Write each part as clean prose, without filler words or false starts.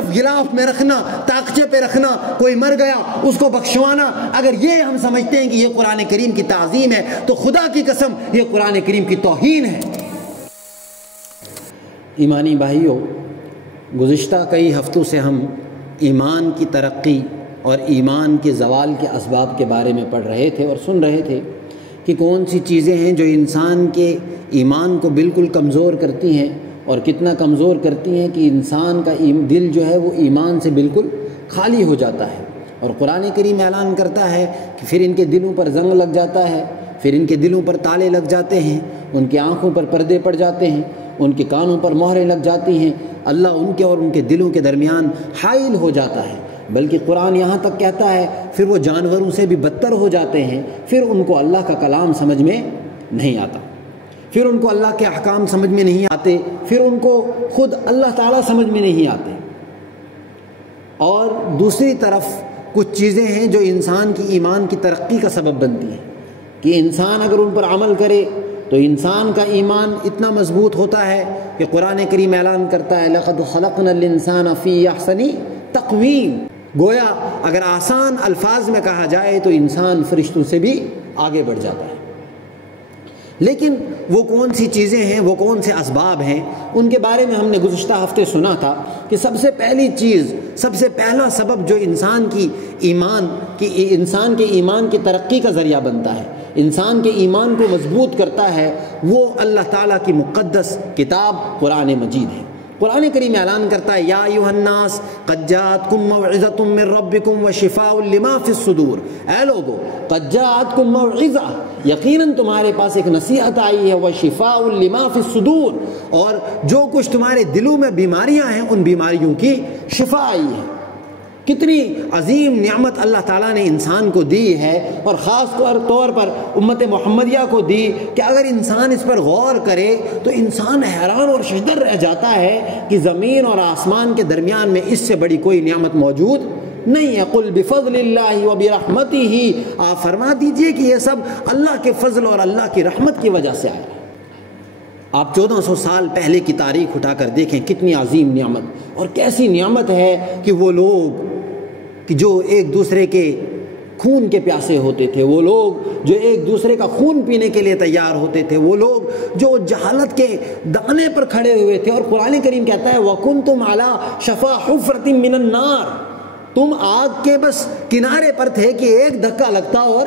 صرف غلاف میں رکھنا، طاقچے پہ رکھنا، کوئی مر گیا اس کو بخشوانا، اگر یہ ہم سمجھتے ہیں کہ یہ قرآن کریم کی تعظیم ہے تو خدا کی قسم یہ قرآن کریم کی توہین ہے۔ ایمانی بھائیوں، گزشتہ کئی ہفتوں سے ہم ایمان کی ترقی اور ایمان کے زوال کے اسباب کے بارے میں پڑھ رہے تھے اور سن رہے تھے کہ کون سی چیزیں ہیں جو انسان کے ایمان کو بالکل کمزور کرتی ہیں اور کتنا کمزور کرتی ہیں کہ انسان کا دل جو ہے وہ ایمان سے بالکل خالی ہو جاتا ہے۔ اور قرآن کریم اعلان کرتا ہے کہ پھر ان کے دلوں پر زنگ لگ جاتا ہے، پھر ان کے دلوں پر تالے لگ جاتے ہیں، ان کی آنکھوں پر پردے پڑ جاتے ہیں، ان کے کانوں پر مہریں لگ جاتی ہیں، اللہ ان کے اور ان کے دلوں کے درمیان حائل ہو جاتا ہے۔ بلکہ قرآن یہاں تک کہتا ہے پھر وہ جانوروں سے بھی بدتر ہو جاتے ہیں، پھر ان کو اللہ کا کلام سمجھ میں نہیں آتا، پھر ان کو اللہ کے احکام سمجھ میں نہیں آتے، پھر ان کو خود اللہ تعالیٰ سمجھ میں نہیں آتے۔ اور دوسری طرف کچھ چیزیں ہیں جو انسان کی ایمان کی ترقی کا سبب بنتی ہیں کہ انسان اگر ان پر عمل کرے تو انسان کا ایمان اتنا مضبوط ہوتا ہے کہ قرآن کریم اعلان کرتا ہے لَقَدْ خَلَقْنَا الْإِنسَانَ فِي أَحْسَنِ تَقْوِيمٍ۔ گویا اگر آسان الفاظ میں کہا جائے تو انسان فرشتوں سے بھی آگے بڑھ جاتا ہے۔ لیکن وہ کون سی چیزیں ہیں، وہ کون سے اسباب ہیں، ان کے بارے میں ہم نے گزشتہ ہفتے سنا تھا کہ سب سے پہلی چیز، سب سے پہلا سبب جو انسان کے ایمان کی ترقی کا ذریعہ بنتا ہے، انسان کے ایمان کو مضبوط کرتا ہے، وہ اللہ تعالیٰ کی مقدس کتاب قرآن مجید ہے۔ قرآن کریم اعلان کرتا ہے یا ایھا الناس قد جاءتکم موعظۃ من ربکم وشفاء لما فی الصدور، اے لوگو قد جاءتکم موعظہ، یقیناً تمہارے پاس ایک نصیحت آئی ہے، وشفاء لما فی الصدور، اور جو کچھ تمہارے دلوں میں بیماریاں ہیں ان بیماریوں کی شفا آئی ہے۔ کتنی عظیم نعمت اللہ تعالیٰ نے انسان کو دی ہے، اور خاص طور پر امت محمدیہ کو دی کہ اگر انسان اس پر غور کرے تو انسان حیران اور ششدر رہ جاتا ہے کہ زمین اور آسمان کے درمیان میں اس سے بڑی کوئی نعمت موجود نہیں ہے۔ قل بفضل اللہ وبرحمتہ، آپ فرما دیجئے کہ یہ سب اللہ کے فضل اور اللہ کی رحمت کی وجہ سے آیا ہے۔ آپ 1400 سال پہلے کی تاریخ اٹھا کر دیکھیں کتنی عظیم نعمت، اور کیسی نعمت ہے کہ وہ لوگ کہ جو ایک دوسرے کے خون کے پیاسے ہوتے تھے، وہ لوگ جو ایک دوسرے کا خون پینے کے لیے تیار ہوتے تھے، وہ لوگ جو جہالت کے دانے پر کھڑے ہوئے تھے، اور قرآن کریم کہتا ہے وَكُنْتُمْ عَلَى شَفَا حُفْرَةٍ مِّنَ النَّارِ، تم آگ کے بس کنارے پر تھے کہ ایک دھکا لگتا اور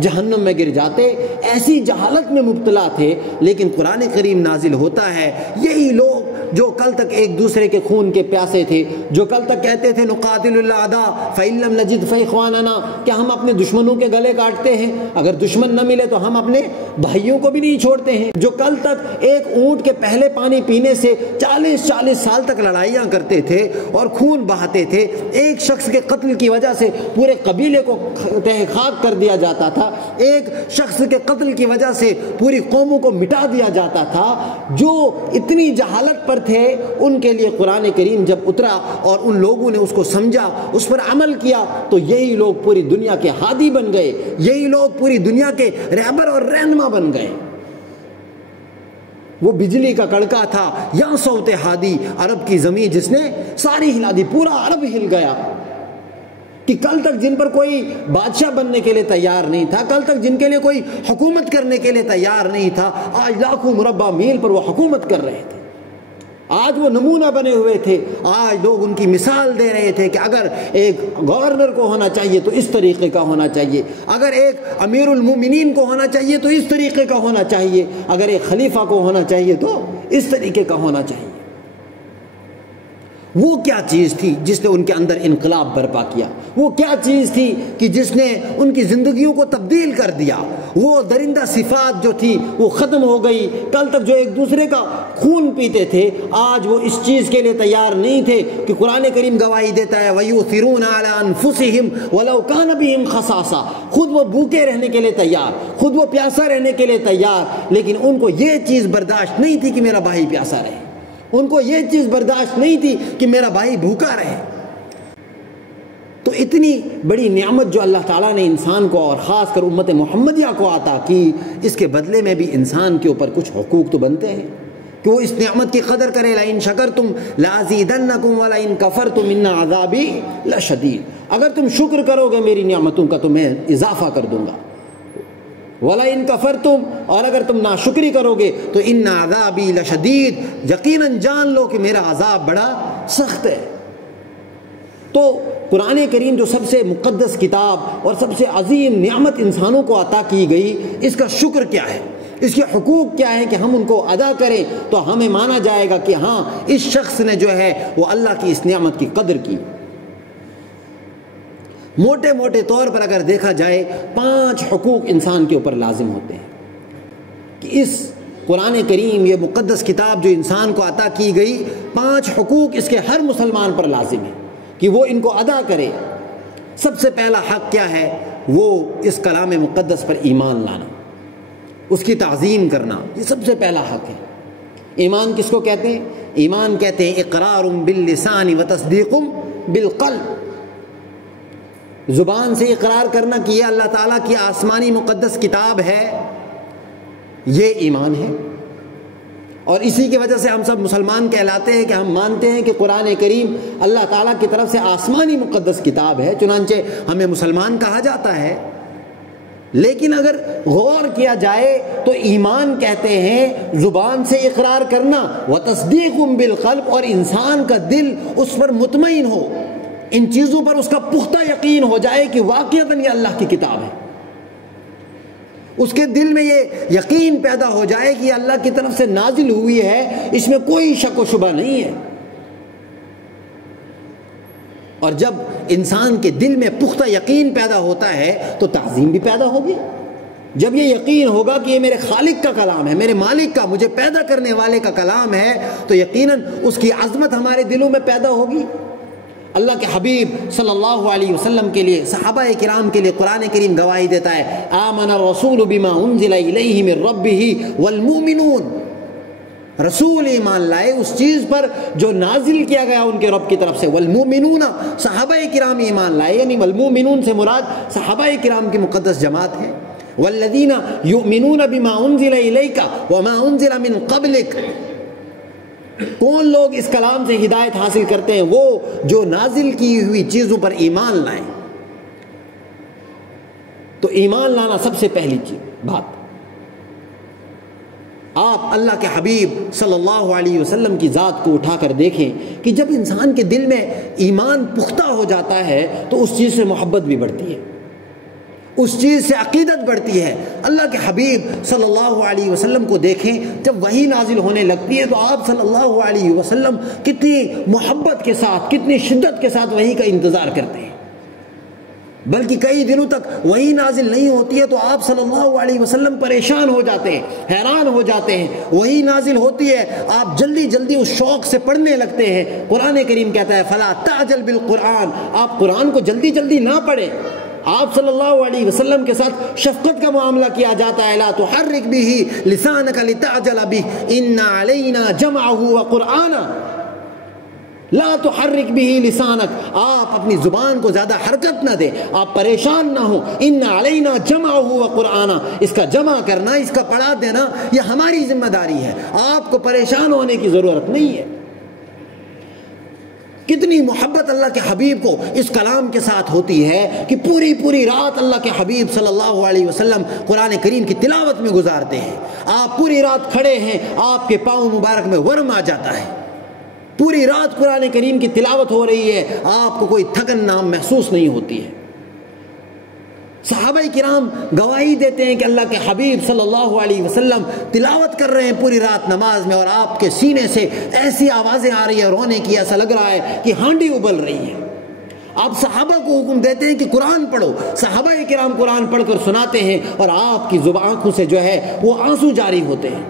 جہنم میں گر جاتے، ایسی جہالت میں مبتلا تھے۔ لیکن قرآن کریم نازل ہوتا ہے، یہی لوگ جو کل تک ایک دوسرے کے خون کے پیاسے تھے، جو کل تک کہتے تھے نقاتل الاعداء فإن لم نجد فإخواننا، کہ ہم اپنے دشمنوں کے گلے کاٹتے ہیں، اگر دشمن نہ ملے تو ہم اپنے بھائیوں کو بھی نہیں چھوڑتے ہیں، جو کل تک ایک اونٹ کے پہلے پانی پینے سے 40 سال تک لڑائیاں کرتے تھے اور خون بہاتے تھے، ایک شخص کے قتل کی وجہ سے پورے قبیلے کو تہہ خاک کر دیا جاتا تھا، ایک شخص کے قتل کی وجہ سے پوری قوموں کو مٹا دیا جاتا تھا، جو اتنی جہالت پر تھے ان کے لیے قرآن کریم جب اترا اور ان لوگوں نے اس کو سمجھا، اس پر عمل کیا، تو یہی لوگ پوری دنیا کے ہادی بن گئے، یہی لوگ پوری دنیا کے رہبر اور رہنما بن گئے۔ وہ بجلی کا کڑکا تھا یا صوت ہادی، عرب کی زمین جس نے ساری ہلا دی، پورا عرب ہل گیا، کہ کل تک جن پر کوئی بادشاہ بننے کے لیے تیار نہیں تھا، کل تک جن کے لیے کوئی حکومت کرنے کے لیے تیار نہیں تھا، آج لاکھوں مربع میل پر وہ حکومت کر رہے تھے، آج وہ نمونہ بنے ہوئے تھے، آج لوگ ان کی مثال دے رہے تھے کہ اگر ایک گورنر کو ہونا چاہیے تو اس طریقے کا ہونا چاہیے، اگر ایک امیر المومنین کو ہونا چاہیے تو اس طریقے کا ہونا چاہیے، اگر ایک خلیفہ کو ہونا چاہیے تو اس طریقے کا ہونا چاہیے۔ وہ کیا چیز تھی جس نے ان کے اندر انقلاب برپا کیا؟ وہ کیا چیز تھی کہ جس نے ان کی زندگیوں کو تبدیل کر دیا؟ وہ درندہ صفات جو تھی وہ ختم ہو گئی، کل تک جو ایک دوسرے کا خون پیتے تھے آج وہ اس چیز کے لیے تیار نہیں تھے کہ قرآن کریم گواہی دیتا ہے وَيُؤْثِرُونَ عَلَىٰ أَنفُسِهِمْ وَلَوْ كَانَ بِهِمْ خَصَاصَةٌ، خود وہ بھوکے رہنے کے لیے تیار، خود وہ پیاسا رہنے کے لیے تیار، لیکن ان کو یہ چیز برداشت نہیں تھی کہ میرا بھائی پیاسا رہے، ان کو یہ چیز برداشت نہیں تھی کہ میرا بھائی بھوکا رہے۔ تو اتنی بڑی نعمت جو اللہ تعالیٰ نے انسان کو اور خاص کر امت محمدیہ کو عطا کی، اس کے بدلے میں بھی انسان کے اوپر کچھ حقوق تو بنتے ہیں۔ کہ وہ اس نعمت کی قدر کرے. لئن شکرتم لازیدنکم ولئن کفرتم ان عذابی لشدید. اگر تم شکر کرو گے میری نعمتوں کا تو میں اضافہ کر دوں گا. وَلَئِن كَفَرْتُمْ، اور اگر تم ناشکری کرو گے تو ان عذابی لشدید، یقیناً جان لو کہ میرا عذاب بڑا سخت ہے. تو قرآن کریم جو سب سے مقدس کتاب اور سب سے عظیم نعمت انسانوں کو عطا کی گئی، اس کا شکر کیا ہے، اس کے حقوق کیا ہے کہ ہم ان کو ادا کریں تو ہمیں مانا جائے گا کہ ہاں اس شخص نے جو ہے وہ اللہ کی اس نعمت کی قدر کی. موٹے موٹے طور پر اگر دیکھا جائے 5 حقوق انسان کے اوپر لازم ہوتے ہیں کہ اس قرآن کریم یہ مقدس کتاب جو انسان کو عطا کی گئی، 5 حقوق اس کے ہر مسلمان پر لازم ہے کہ وہ ان کو ادا کرے. سب سے پہلا حق کیا ہے؟ وہ اس کلام مقدس پر ایمان لانا، اس کی تعظیم کرنا، یہ سب سے پہلا حق ہے. ایمان کس کو کہتے ہیں؟ ایمان کہتے ہیں اقرار باللسان و تصدیق بالقلب. زبان سے اقرار کرنا کہ یہ اللہ تعالیٰ کی آسمانی مقدس کتاب ہے، یہ ایمان ہے. اور اسی کی وجہ سے ہم سب مسلمان کہلاتے ہیں کہ ہم مانتے ہیں کہ قرآن کریم اللہ تعالیٰ کی طرف سے آسمانی مقدس کتاب ہے، چنانچہ ہمیں مسلمان کہا جاتا ہے. لیکن اگر غور کیا جائے تو ایمان کہتے ہیں زبان سے اقرار کرنا، وتصدیق بالقلب، اور انسان کا دل اس پر مطمئن ہو، ان چیزوں پر اس کا پختہ یقین ہو جائے کہ واقعتاً یہ اللہ کی کتاب ہے. اس کے دل میں یہ یقین پیدا ہو جائے کہ یہ اللہ کی طرف سے نازل ہوئی ہے، اس میں کوئی شک و شبہ نہیں ہے. اور جب انسان کے دل میں پختہ یقین پیدا ہوتا ہے تو تعظیم بھی پیدا ہوگی. جب یہ یقین ہوگا کہ یہ میرے خالق کا کلام ہے، میرے مالک کا، مجھے پیدا کرنے والے کا کلام ہے، تو یقیناً اس کی عظمت ہمارے دلوں میں پیدا ہوگی. اللہ کے حبیب صلی اللہ علیہ وسلم کے لیے، صحابہ کرام کے لیے قرآن کریم گواہی دیتا ہے، آمن الرسول بما انزل الیہ من ربہ والمؤمنون. رسول ایمان لائے اس چیز پر جو نازل کیا گیا ان کے رب کی طرف سے. والمؤمنون، صحابہ کرام ایمان لائے، یعنی والمؤمنون سے مراد صحابہ کرام کی مقدس جماعت ہے. والذین یؤمنون بما انزل الیک وما انزل من قبلک. کون لوگ اس کلام سے ہدایت حاصل کرتے ہیں؟ وہ جو نازل کی ہوئی چیزوں پر ایمان لائیں. تو ایمان لانا سب سے پہلی بات. آپ اللہ کے حبیب صلی اللہ علیہ وسلم کی ذات کو اٹھا کر دیکھیں کہ جب انسان کے دل میں ایمان پختہ ہو جاتا ہے تو اس چیز سے محبت بھی بڑھتی ہے، اس چیز سے عقیدت بڑھتی ہے. اللہ کے حبیب صلی اللہ علیہ وسلم کو دیکھیں، جب وحی نازل ہونے لگتی ہے تو آپ صلی اللہ علیہ وسلم کتنی محبت کے ساتھ، کتنی شدت کے ساتھ وحی کا انتظار کرتے ہیں. بلکہ کئی دنوں تک وحی نازل نہیں ہوتی ہے تو آپ صلی اللہ علیہ وسلم پریشان ہو جاتے ہیں، حیران ہو جاتے ہیں. وحی نازل ہوتی ہے، آپ جلدی جلدی اس شوق سے پڑھنے لگتے ہیں. قرآن کریم کہتا ہے فلا تعجل بالقرآن، آپ قرآن کو جلدی جلدی نہ پڑھیں. آپ صلی اللہ علیہ وسلم کے ساتھ شفقت کا معاملہ کیا جاتا ہے. لا تحرک به لسانک لتعجل به ان علینا جمعه وقرآنا. لا تحرک به لسانک، آپ اپنی زبان کو زیادہ حرکت نہ دیں، آپ پریشان نہ ہوں. ان علینا جمعه وقرآنا، اس کا جمع کرنا، اس کا پڑھا دینا یہ ہماری ذمہ داری ہے، آپ کو پریشان ہونے کی ضرورت نہیں ہے. کتنی محبت اللہ کے حبیب کو اس کلام کے ساتھ ہوتی ہے کہ پوری پوری رات اللہ کے حبیب صلی اللہ علیہ وسلم قرآن کریم کی تلاوت میں گزارتے ہیں. آپ پوری رات کھڑے ہیں، آپ کے پاؤں مبارک میں ورم آ جاتا ہے. پوری رات قرآن کریم کی تلاوت ہو رہی ہے، آپ کو کوئی تھکن نام محسوس نہیں ہوتی ہے. صحابہ کرام گواہی دیتے ہیں کہ اللہ کے حبیب صلی اللہ علیہ وسلم تلاوت کر رہے ہیں پوری رات نماز میں، اور آپ کے سینے سے ایسی آوازیں آ رہی ہیں رونے کی، ایسا لگ رہا ہے کہ ہانڈی ابل رہی ہے. آپ صحابہ کو حکم دیتے ہیں کہ قرآن پڑھو. صحابہ کرام قرآن پڑھ کر سناتے ہیں اور آپ کی آنکھوں سے جو ہے وہ آنسو جاری ہوتے ہیں.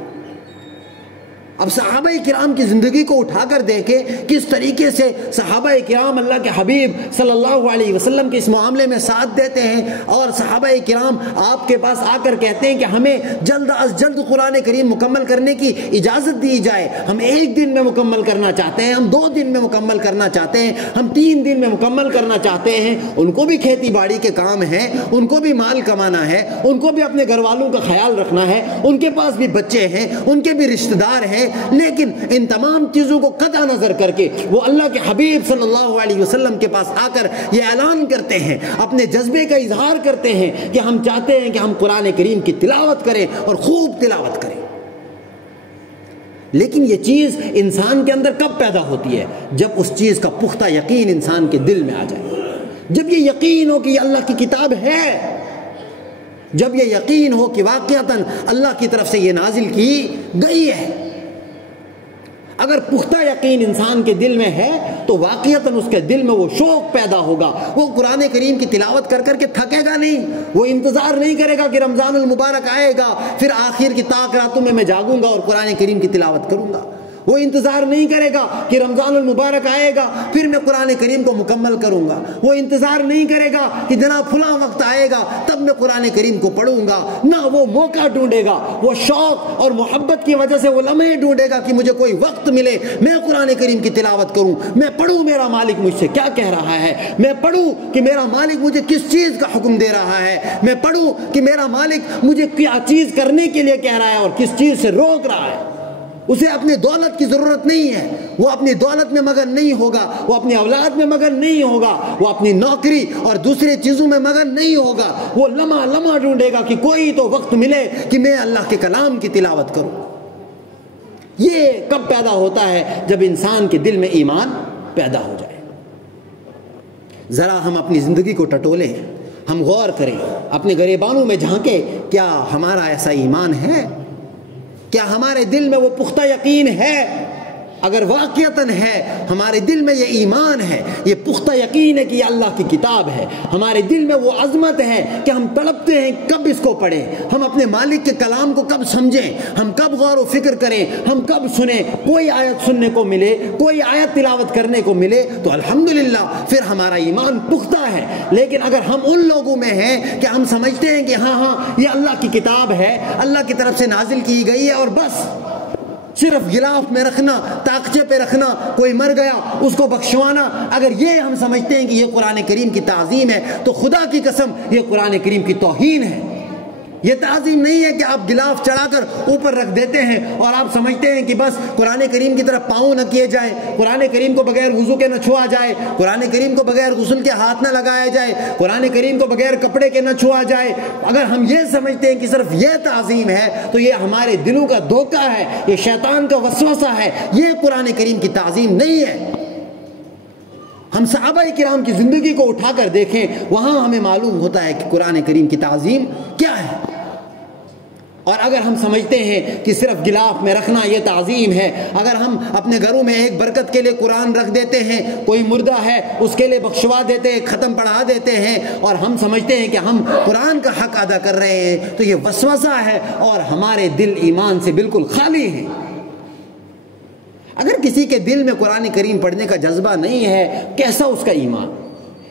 اب صحابہ کرام کی زندگی کو اٹھا کر دیکھیں کس طریقے سے صحابہ کرام اللہ کے حبیب صلی اللہ علیہ وسلم کے اس معاملے میں ساتھ دیتے ہیں. اور صحابہ کرام آپ کے پاس آ کر کہتے ہیں کہ ہمیں جلد از جلد قرآن کریم مکمل کرنے کی اجازت دی جائے. ہم 1 دن میں مکمل کرنا چاہتے ہیں، ہم 2 دن میں مکمل کرنا چاہتے ہیں، ہم 3 دن میں مکمل کرنا چاہتے ہیں. ان کو بھی کھیتی باڑی کے کام ہیں، ان کو بھی مال کمانا ہے، ان کو بھی اپنے گھر والوں کا خیال رکھنا ہے، ان کے پاس بھی بچے ہیں، ان کے بھی رشتہ دار ہیں. ہے، لیکن ان تمام چیزوں کو قطع نظر کر کے وہ اللہ کے حبیب صلی اللہ علیہ وسلم کے پاس آ کر یہ اعلان کرتے ہیں، اپنے جذبے کا اظہار کرتے ہیں کہ ہم چاہتے ہیں کہ ہم قرآن کریم کی تلاوت کریں اور خوب تلاوت کریں۔ لیکن یہ چیز انسان کے اندر کب پیدا ہوتی ہے؟ جب اس چیز کا پختہ یقین انسان کے دل میں آ جائے، جب یہ یقین ہو کہ یہ اللہ کی کتاب ہے، جب یہ یقین ہو کہ واقعتاً اللہ کی طرف سے یہ نازل کی گئی ہے۔ اگر پختہ یقین انسان کے دل میں ہے تو واقعتاً اس کے دل میں وہ شوق پیدا ہوگا، وہ قرآن کریم کی تلاوت کر کر کے تھکے گا نہیں، وہ انتظار نہیں کرے گا کہ رمضان المبارک آئے گا پھر آخر کی تاک راتوں میں جاگوں گا اور قرآن کریم کی تلاوت کروں گا، وہ انتظار نہیں کرے گا کہ رمضان المبارک آئے گا پھر میں قرآن کریم کو مکمل کروں گا، وہ انتظار نہیں کرے گا کہ جناب فلاں وقت آئے گا تب میں قرآن کریم کو پڑھوں گا، نہ وہ موقع ڈھونڈے گا، وہ شوق اور محبت کی وجہ سے وہ لمحے ڈھونڈے گا کہ مجھے کوئی وقت ملے میں قرآن کریم کی تلاوت کروں، میں پڑھوں میرا مالک مجھ سے کیا کہہ رہا ہے، میں پڑھوں کہ میرا مالک مجھے کس چیز کا حکم دے رہا ہے، میں پڑھوں کہ میرا مالک مجھے کیا چیز کرنے کے لیے کہہ رہا ہے اور کس چیز سے روک رہا ہے۔ اسے اپنی دولت کی ضرورت نہیں ہے، وہ اپنی دولت میں مگن نہیں ہوگا، وہ اپنی اولاد میں مگن نہیں ہوگا، وہ اپنی نوکری اور دوسری چیزوں میں مگن نہیں ہوگا، وہ لمحہ لمحہ ڈھونڈے گا کہ کوئی تو وقت ملے کہ میں اللہ کے کلام کی تلاوت کروں۔ یہ کب پیدا ہوتا ہے؟ جب انسان کے دل میں ایمان پیدا ہو جائے۔ ذرا ہم اپنی زندگی کو ٹٹولیں، ہم غور کریں، اپنے گریبانوں میں جھانکیں، کیا ہمارا ایسا ایمان ہے؟ کیا ہمارے دل میں وہ پختہ یقین ہے؟ اگر واقعتاً ہے، ہمارے دل میں یہ ایمان ہے، یہ پختہ یقین ہے کہ یہ اللہ کی کتاب ہے، ہمارے دل میں وہ عظمت ہے کہ ہم تڑپتے ہیں کب اس کو پڑھیں، ہم اپنے مالک کے کلام کو کب سمجھیں، ہم کب غور و فکر کریں، ہم کب سنیں، کوئی آیت سننے کو ملے، کوئی آیت تلاوت کرنے کو ملے تو الحمدللہ پھر ہمارا ایمان پختہ ہے۔ لیکن اگر ہم ان لوگوں میں ہیں کہ ہم سمجھتے ہیں کہ ہاں یہ اللہ کی کتاب ہے، اللہ کی طرف سے نازل کی گئی ہے اور بس صرف غلاف میں رکھنا، تاقچے پہ رکھنا، کوئی مر گیا اس کو بخشوانا، اگر یہ ہم سمجھتے ہیں کہ یہ قرآن کریم کی تعظیم ہے تو خدا کی قسم یہ قرآن کریم کی توہین ہے۔ یہ تعظیم نہیں ہے کہ آپ غلاف چڑھا کر اوپر رکھ دیتے ہیں اور آپ سمجھتے ہیں کہ بس قرآن کریم کی طرف پاؤں نہ کیے جائیں، قرآن کریم کو بغیر وضو کے نہ چھوا جائے، قرآن کریم کو بغیر غسل کے ہاتھ نہ لگایا جائے، قرآن کریم کو بغیر کپڑے کے نہ چھوا جائے۔ اگر ہم یہ سمجھتے ہیں کہ صرف یہ تعظیم ہے تو یہ ہمارے دلوں کا دھوکہ ہے، یہ شیطان کا وسوسہ ہے، یہ قرآن کریم کی تعظیم نہیں ہے۔ ہم صحابہ کرام کی زندگی کو اٹھا کر دیکھیں، وہاں ہمیں معلوم ہوتا ہے کہ قرآن کریم کی تعظیم کیا ہے۔ اور اگر ہم سمجھتے ہیں کہ صرف غلاف میں رکھنا یہ تعظیم ہے، اگر ہم اپنے گھروں میں ایک برکت کے لیے قرآن رکھ دیتے ہیں، کوئی مردہ ہے اس کے لیے بخشوا دیتے ہیں، ختم پڑھا دیتے ہیں اور ہم سمجھتے ہیں کہ ہم قرآن کا حق ادا کر رہے ہیں، تو یہ وسوسہ ہے اور ہمارے دل ایمان سے بالکل خالی ہیں۔ اگر کسی کے دل میں قرآن کریم پڑھنے کا جذبہ نہیں ہے، کیسا اس کا ایمان؟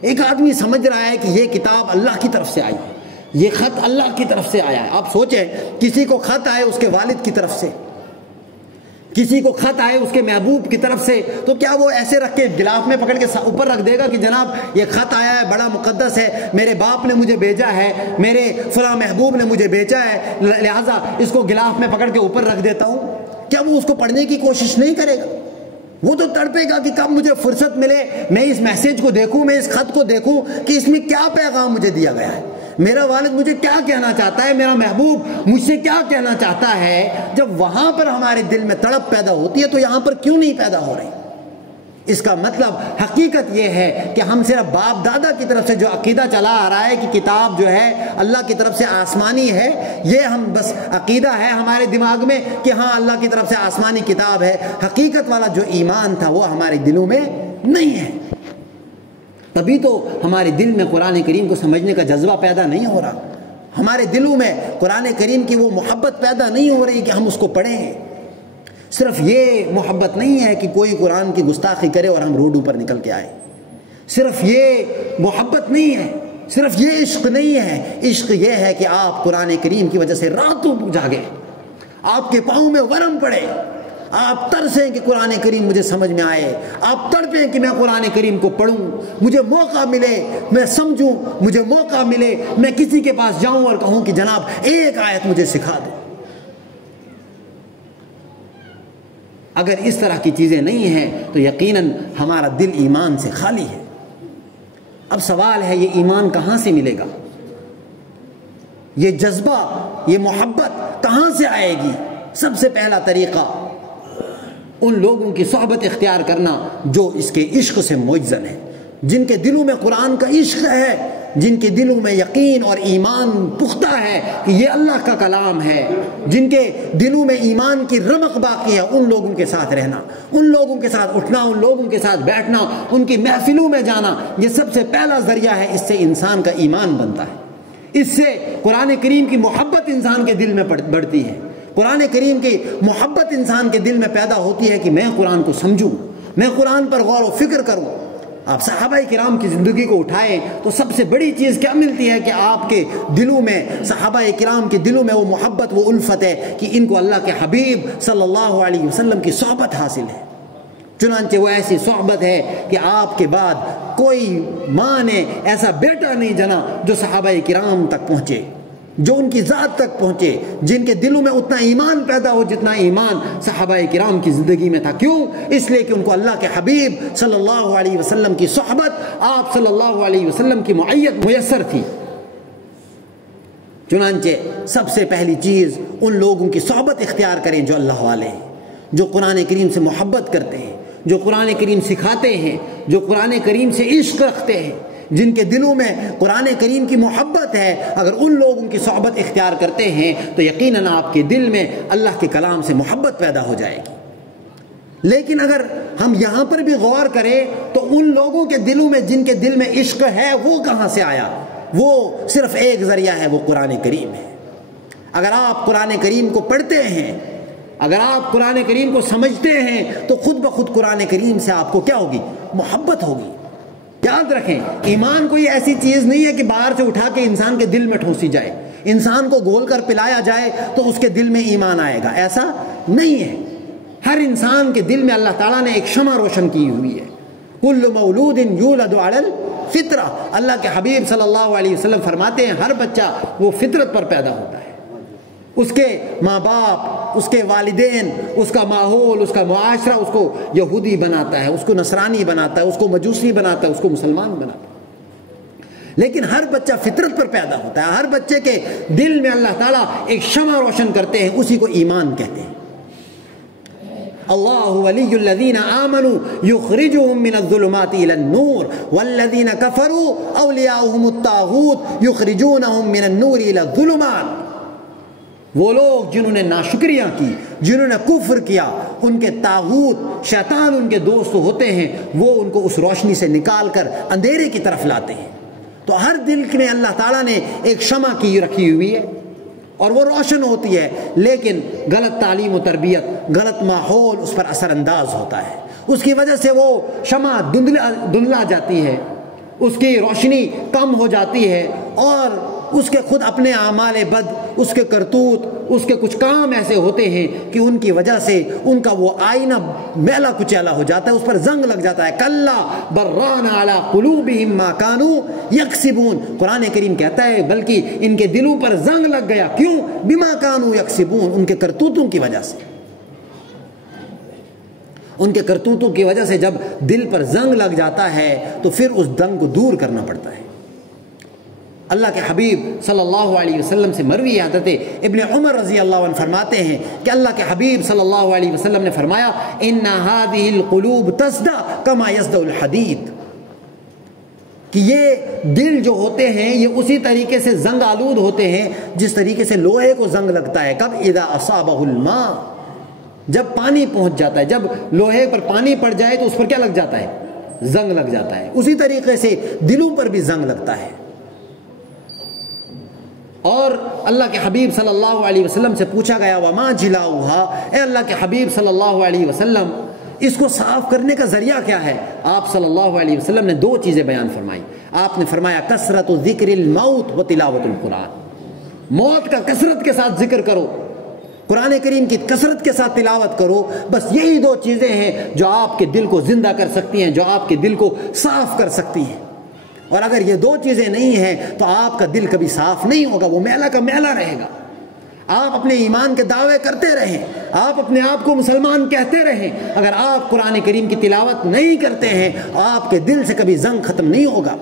ایک آدمی سمجھ رہا ہے کہ یہ کتاب اللہ کی طرف سے آئی ہے، یہ خط اللہ کی طرف سے آیا ہے۔ آپ سوچیں، کسی کو خط آئے اس کے والد کی طرف سے، کسی کو خط آئے اس کے محبوب کی طرف سے، تو کیا وہ ایسے رکھ کے غلاف میں پکڑ کے اوپر رکھ دے گا کہ جناب یہ خط آیا ہے، بڑا مقدس ہے، میرے باپ نے مجھے بھیجا ہے، میرے فلاں محبوب نے مجھے بھیجا ہے، لہٰذا اس کو غلاف میں پکڑ کے اوپر رکھ دیتا ہوں؟ کیا وہ اس کو پڑھنے کی کوشش نہیں کرے گا؟ وہ تو تڑپے گا کہ کب مجھے فرصت ملے، میں اس میسیج کو دیکھوں، میں اس خط کو دیکھوں کہ اس میں کیا پیغام مجھے دیا گیا ہے، میرا والد مجھے کیا کہنا چاہتا ہے، میرا محبوب مجھ سے کیا کہنا چاہتا ہے۔ جب وہاں پر ہمارے دل میں تڑپ پیدا ہوتی ہے تو یہاں پر کیوں نہیں پیدا ہو رہی؟ اس کا مطلب حقیقت یہ ہے کہ ہم صرف باپ دادا کی طرف سے جو عقیدہ چلا آ رہا ہے کہ کتاب جو ہے اللہ کی طرف سے آسمانی ہے، یہ ہم بس عقیدہ ہے ہمارے دماغ میں کہ ہاں اللہ کی طرف سے آسمانی کتاب ہے، حقیقت والا جو ایمان تھا وہ ہمارے دلوں میں نہیں ہے۔ تبھی تو ہمارے دل میں قرآن کریم کو سمجھنے کا جذبہ پیدا نہیں ہو رہا، ہمارے دلوں میں قرآن کریم کی وہ محبت پیدا نہیں ہو رہی کہ ہم اس کو پڑھیں۔ صرف یہ محبت نہیں ہے کہ کوئی قرآن کی گستاخی کرے اور ہم روڈوں پر نکل کے آئے، صرف یہ محبت نہیں ہے، صرف یہ عشق نہیں ہے، عشق یہ ہے کہ آپ قرآن کریم کی وجہ سے راتوں جاگے، آپ کے پاؤں میں ورم پڑے، آپ ترسیں کہ قرآن کریم مجھے سمجھ میں آئے، آپ تڑپیں کہ میں قرآن کریم کو پڑھوں، مجھے موقع ملے میں سمجھوں، مجھے موقع ملے میں کسی کے پاس جاؤں اور کہوں کہ جناب ایک آیت مجھے سکھا دو۔ اگر اس طرح کی چیزیں نہیں ہیں تو یقیناً ہمارا دل ایمان سے خالی ہے۔ اب سوال ہے یہ ایمان کہاں سے ملے گا؟ یہ جذبہ، یہ محبت کہاں سے آئے گی؟ سب سے پہلا طریقہ ان لوگوں کی صحبت اختیار کرنا جو اس کے عشق سے معزز ہیں، جن کے دلوں میں قرآن کا عشق ہے، جن کے دلوں میں یقین اور ایمان پختہ ہے کہ یہ اللہ کا کلام ہے، جن کے دلوں میں ایمان کی رمق باقی ہے، ان لوگوں کے ساتھ رہنا، ان لوگوں کے ساتھ اٹھنا، ان لوگوں کے ساتھ بیٹھنا، ان کی محفلوں میں جانا، یہ سب سے پہلا ذریعہ ہے، اس سے انسان کا ایمان بنتا ہے۔ اس سے قرآن کریم کی محبت انسان کے دل میں بڑھتی ہے، قرآن کریم کی محبت انسان کے دل میں پیدا ہوتی ہے کہ میں قرآن کو سمجھوں، میں قرآن پر غور و فکر کروں۔ آپ صحابہ کرام کی زندگی کو اٹھائیں تو سب سے بڑی چیز کیا ملتی ہے کہ آپ کے دلوں میں، صحابہ کرام کے دلوں میں وہ محبت، وہ الفت ہے کہ ان کو اللہ کے حبیب صلی اللہ علیہ وسلم کی صحبت حاصل ہے۔ چنانچہ وہ ایسی صحبت ہے کہ آپ کے بعد کوئی ماں نے ایسا بیٹا نہیں جنا جو صحابہ کرام تک پہنچے، جو ان کی ذات تک پہنچے، جن کے دلوں میں اتنا ایمان پیدا ہو جتنا ایمان صحابہ کرام کی زندگی میں تھا۔ کیوں؟ اس لیے کہ ان کو اللہ کے حبیب صلی اللہ علیہ وسلم کی صحبت، آپ صلی اللہ علیہ وسلم کی معیت میسر تھی۔ چنانچہ سب سے پہلی چیز ان لوگوں کی صحبت اختیار کریں جو اللہ والے ہیں، جو قرآن کریم سے محبت کرتے ہیں، جو قرآن کریم سکھاتے ہیں، جو قرآن کریم سے عشق رکھتے ہیں، جن کے دلوں میں قرآن کریم کی محبت ہے۔ اگر ان لوگوں کی صحبت اختیار کرتے ہیں تو یقیناً آپ کے دل میں اللہ کے کلام سے محبت پیدا ہو جائے گی۔ لیکن اگر ہم یہاں پر بھی غور کریں تو ان لوگوں کے دلوں میں جن کے دل میں عشق ہے وہ کہاں سے آیا؟ وہ صرف ایک ذریعہ ہے، وہ قرآن کریم ہے۔ اگر آپ قرآن کریم کو پڑھتے ہیں، اگر آپ قرآن کریم کو سمجھتے ہیں تو خود بخود قرآن کریم سے آپ کو کیا ہوگی؟ محبت ہوگی۔ یاد رکھیں، ایمان کوئی ایسی چیز نہیں ہے کہ باہر سے اٹھا کے انسان کے دل میں ٹھوسی جائے، انسان کو گول کر پلایا جائے تو اس کے دل میں ایمان آئے گا، ایسا نہیں ہے۔ ہر انسان کے دل میں اللہ تعالیٰ نے ایک شمع روشن کی ہوئی ہے۔ کل مولود یولد علی الفطرہ، اللہ کے حبیب صلی اللہ علیہ وسلم فرماتے ہیں ہر بچہ وہ فطرت پر پیدا ہوتا ہے۔ اس کے ماں باپ، اس کے والدین، اس کا ماحول، اس کا معاشرہ اس کو یہودی بناتا ہے، اس کو نصرانی بناتا ہے، اس کو مجوسی بناتا ہے، اس کو مسلمان بناتا ہے۔ لیکن ہر بچہ فطرت پر پیدا ہوتا ہے، ہر بچے کے دل میں اللہ تعالیٰ ایک شمع روشن کرتے ہیں، اسی کو ایمان کہتے ہیں۔ اللہ ولی الذین آمنوا یخرجهم من الظلمات الی النور والذین کفروا اولیاؤہم الطاغوت یخرجونہم من النور الی الظلمات۔ وہ لوگ جنہوں نے ناشکریاں کی، جنہوں نے کفر کیا، ان کے طاغوت شیطان ان کے دوست ہوتے ہیں، وہ ان کو اس روشنی سے نکال کر اندھیرے کی طرف لاتے ہیں۔ تو ہر دل میں اللہ تعالیٰ نے ایک شمع کی رکھی ہوئی ہے اور وہ روشن ہوتی ہے، لیکن غلط تعلیم و تربیت، غلط ماحول اس پر اثر انداز ہوتا ہے، اس کی وجہ سے وہ شمع دھندلا جاتی ہے، اس کی روشنی کم ہو جاتی ہے، اور اس کے خود اپنے اعمال بد، اس کے کرتوت، اس کے کچھ کام ایسے ہوتے ہیں کہ ان کی وجہ سے ان کا وہ آئینہ میلا کچیلا ہو جاتا ہے، اس پر زنگ لگ جاتا ہے۔ کلا بران علی قلوبہم ما کانوا یکسبون، قرآن کریم کہتا ہے بلکہ ان کے دلوں پر زنگ لگ گیا۔ کیوں؟ بما کانوا یکسبون، ان کے کرتوتوں کی وجہ سے۔ ان کے کرتوتوں کی وجہ سے جب دل پر زنگ لگ جاتا ہے تو پھر اس زنگ کو دور کرنا پڑتا ہے۔ اللہ کے حبیب صلی اللہ علیہ وسلم سے مروی حضرت ابن عمر رضی اللہ عنہ فرماتے ہیں کہ اللہ کے حبیب صلی اللہ علیہ وسلم نے فرمایا ان هذه القلوب تصدع كما يصدع الحديد، کہ یہ دل جو ہوتے ہیں یہ اسی طریقے سے زنگ آلود ہوتے ہیں جس طریقے سے لوہے کو زنگ لگتا ہے۔ کب؟ اذا اصابه الماء، جب پانی پہنچ جاتا ہے، جب لوہے پر پانی پڑ جائے تو اس پر کیا لگ جاتا ہے؟ زنگ لگ جاتا ہے۔ اسی طریقے سے دلوں پر بھی زنگ لگتا ہے۔ اور اللہ کے حبیب صلی اللہ علیہ وسلم سے پوچھا گیا وما جلاؤها، اے اللہ کے حبیب صلی اللہ علیہ وسلم اس کو صاف کرنے کا ذریعہ کیا ہے؟ آپ صلی اللہ علیہ وسلم نے دو چیزیں بیان فرمائی۔ آپ نے فرمایا کثرت ذکر الموت و تلاوت القرآن، موت کا کثرت کے ساتھ ذکر کرو، قرآن کریم کی کثرت کے ساتھ تلاوت کرو، بس یہی دو چیزیں ہیں جو آپ کے دل کو زندہ کر سکتی ہیں، جو آپ کے دل کو صاف کر سکتی ہیں۔ اور اگر یہ دو چیزیں نہیں ہیں تو آپ کا دل کبھی صاف نہیں ہوگا، وہ میلا کا میلا رہے گا۔ آپ اپنے ایمان کے دعوے کرتے رہیں، آپ اپنے آپ کو مسلمان کہتے رہیں، اگر آپ قرآن کریم کی تلاوت نہیں کرتے ہیں آپ کے دل سے کبھی زنگ ختم نہیں ہوگا،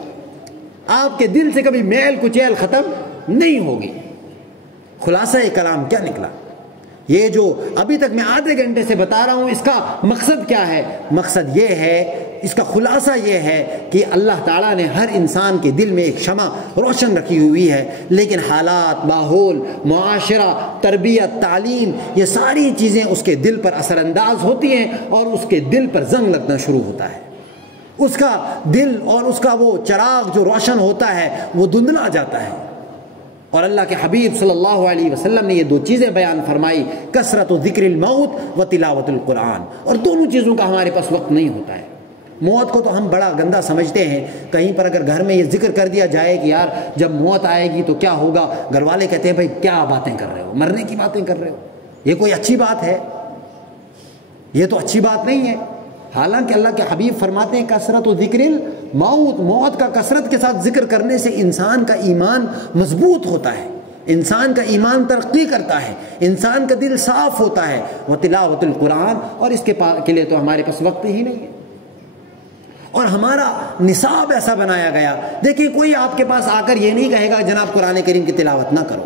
آپ کے دل سے کبھی میل کچیل ختم نہیں ہوگی۔ خلاصہ کلام کیا نکلا؟ یہ جو ابھی تک میں آدھے گھنٹے سے بتا رہا ہوں، اس کا مقصد کیا ہے؟ مقصد یہ ہے، اس کا خلاصہ یہ ہے کہ اللہ تعالیٰ نے ہر انسان کے دل میں ایک شمع روشن رکھی ہوئی ہے، لیکن حالات، ماحول، معاشرہ، تربیت، تعلیم، یہ ساری چیزیں اس کے دل پر اثر انداز ہوتی ہیں اور اس کے دل پر زنگ لگنا شروع ہوتا ہے۔ اس کا دل اور اس کا وہ چراغ جو روشن ہوتا ہے وہ دھندلا جاتا ہے۔ اور اللہ کے حبیب صلی اللہ علیہ وسلم نے یہ دو چیزیں بیان فرمائی، کثرت ذکر الموت و تلاوت القرآن، اور دونوں چیزوں کا ہمارے پاس وقت نہیں ہوتا ہے۔ موت کو تو ہم بڑا گندا سمجھتے ہیں، کہیں پر اگر گھر میں یہ ذکر کر دیا جائے کہ یار جب موت آئے گی تو کیا ہوگا، گھر والے کہتے ہیں بھائی کیا باتیں کر رہے ہو، مرنے کی باتیں کر رہے ہو، یہ کوئی اچھی بات ہے؟ یہ تو اچھی بات نہیں ہے۔ حالانکہ اللہ کے حبیب فرماتے ہیں کثرت و ذکر الموت، موت کا کثرت کے ساتھ ذکر کرنے سے انسان کا ایمان مضبوط ہوتا ہے، انسان کا ایمان ترقی کرتا ہے، انسان کا دل صاف ہوتا ہے۔ وہ تلاوت القرآن، اور اس کے لیے تو ہمارے پاس وقت ہی نہیں ہے۔ اور ہمارا نصاب ایسا بنایا گیا، دیکھیں کوئی آپ کے پاس آ کر یہ نہیں کہے گا جناب قرآن کریم کی تلاوت نہ کرو،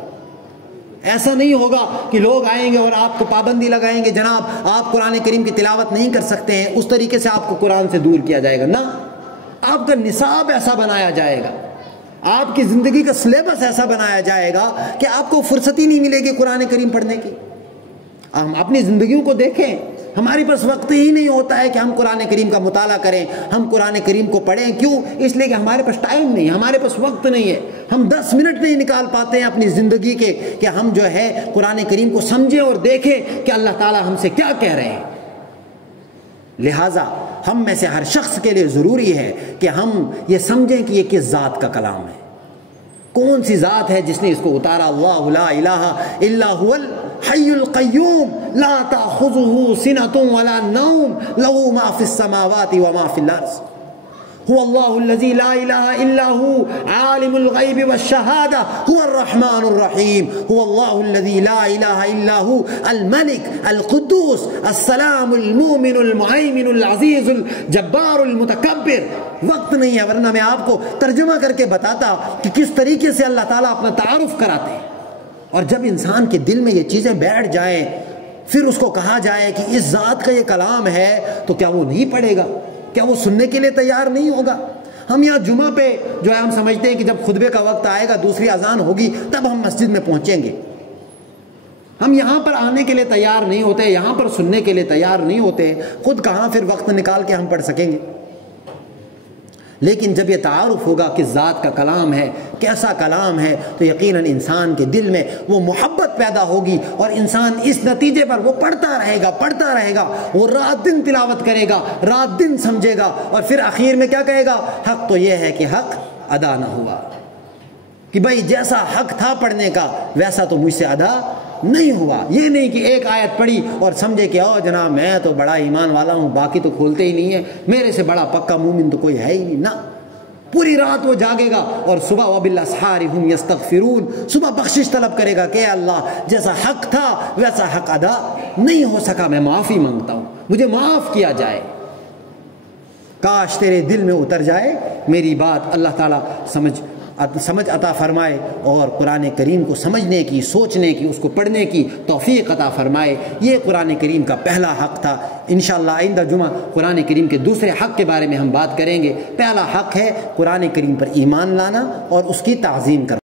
ایسا نہیں ہوگا کہ لوگ آئیں گے اور آپ کو پابندی لگائیں گے جناب آپ قرآن کریم کی تلاوت نہیں کر سکتے ہیں، اس طریقے سے آپ کو قرآن سے دور کیا جائے گا۔ نہ، آپ کا نصاب ایسا بنایا جائے گا، آپ کی زندگی کا سلیبس ایسا بنایا جائے گا کہ آپ کو فرصت ہی نہیں ملے گی قرآن کریم پڑھنے کی۔ ہم اپنی زندگیوں کو دیکھیں، ہمارے پاس وقت ہی نہیں ہوتا ہے کہ ہم قرآن کریم کا مطالعہ کریں، ہم قرآن کریم کو پڑھیں۔ کیوں؟ اس لیے کہ ہمارے پاس ٹائم نہیں ہے، ہمارے پاس وقت نہیں ہے، ہم 10 منٹ نہیں نکال پاتے ہیں اپنی زندگی کے کہ ہم جو ہے قرآن کریم کو سمجھیں اور دیکھیں کہ اللہ تعالیٰ ہم سے کیا کہہ رہے ہیں۔ لہٰذا ہم میں سے ہر شخص کے لیے ضروری ہے کہ ہم یہ سمجھیں کہ یہ کس ذات کا کلام ہے، کون سی ذات ہے جس نے اس کو اتارا۔ اللہ لا الہ الا هو الحی القیوم لا تأخذه سنة ولا نوم له ما في السماوات وما في الارض هو الله الذي لا اله الا هو عالم الغیب والشہادہ هو الرحمن الرحیم هو الله الذي لا اله الا هو الملک القدوس السلام المؤمن المہیمن العزیز الجبار المتکبر۔ وقت نہیں ہے ورنہ میں آپ کو ترجمہ کر کے بتاتا کہ کس طریقے سے اللہ تعالیٰ اپنا تعارف کراتے ہیں۔ اور جب انسان کے دل میں یہ چیزیں بیٹھ جائیں، پھر اس کو کہا جائے کہ اس ذات کا یہ کلام ہے، تو کیا وہ نہیں پڑھے گا؟ کیا وہ سننے کے لیے تیار نہیں ہوگا؟ ہم یہاں جمعہ پہ جو ہے ہم سمجھتے ہیں کہ جب خطبے کا وقت آئے گا، دوسری اذان ہوگی، تب ہم مسجد میں پہنچیں گے۔ ہم یہاں پر آنے کے لیے تیار نہیں ہوتے، یہاں پر سننے کے لیے تیار نہیں ہوتے، خود کہاں پھر وقت نکال کے ہم پڑھ سکیں گے؟ لیکن جب یہ تعارف ہوگا کہ ذات کا کلام ہے، کیسا کلام ہے، تو یقیناً انسان کے دل میں وہ محبت پیدا ہوگی، اور انسان اس نتیجے پر وہ پڑھتا رہے گا، وہ رات دن تلاوت کرے گا، رات دن سمجھے گا، اور پھر آخر میں کیا کہے گا؟ حق تو یہ ہے کہ حق ادا نہ ہوا، کہ بھائی جیسا حق تھا پڑھنے کا ویسا تو مجھ سے ادا نہیں ہوا۔ یہ نہیں کہ ایک آیت پڑھی اور سمجھے کہ او جناب میں تو بڑا ایمان والا ہوں، باقی تو کھولتے ہی نہیں ہے، میرے سے بڑا پکا مومن تو کوئی ہے ہی نہیں۔ نہ، پوری رات وہ جاگے گا اور صبح وبالاسحار هم یستغفرون، صبح بخشش طلب کرے گا کہ اللہ جیسا حق تھا ویسا حق ادا نہیں ہو سکا، میں معافی مانگتا ہوں، مجھے معاف کیا جائے۔ کاش تیرے دل میں اتر جائے میری بات، اللہ تعالیٰ سمجھ عطا فرمائے، اور قرآن کریم کو سمجھنے کی، سوچنے کی، اس کو پڑھنے کی توفیق عطا فرمائے۔ یہ قرآن کریم کا پہلا حق تھا۔ انشاءاللہ آئندہ جمعہ قرآن کریم کے دوسرے حق کے بارے میں ہم بات کریں گے۔ پہلا حق ہے قرآن کریم پر ایمان لانا اور اس کی تعظیم کرنا۔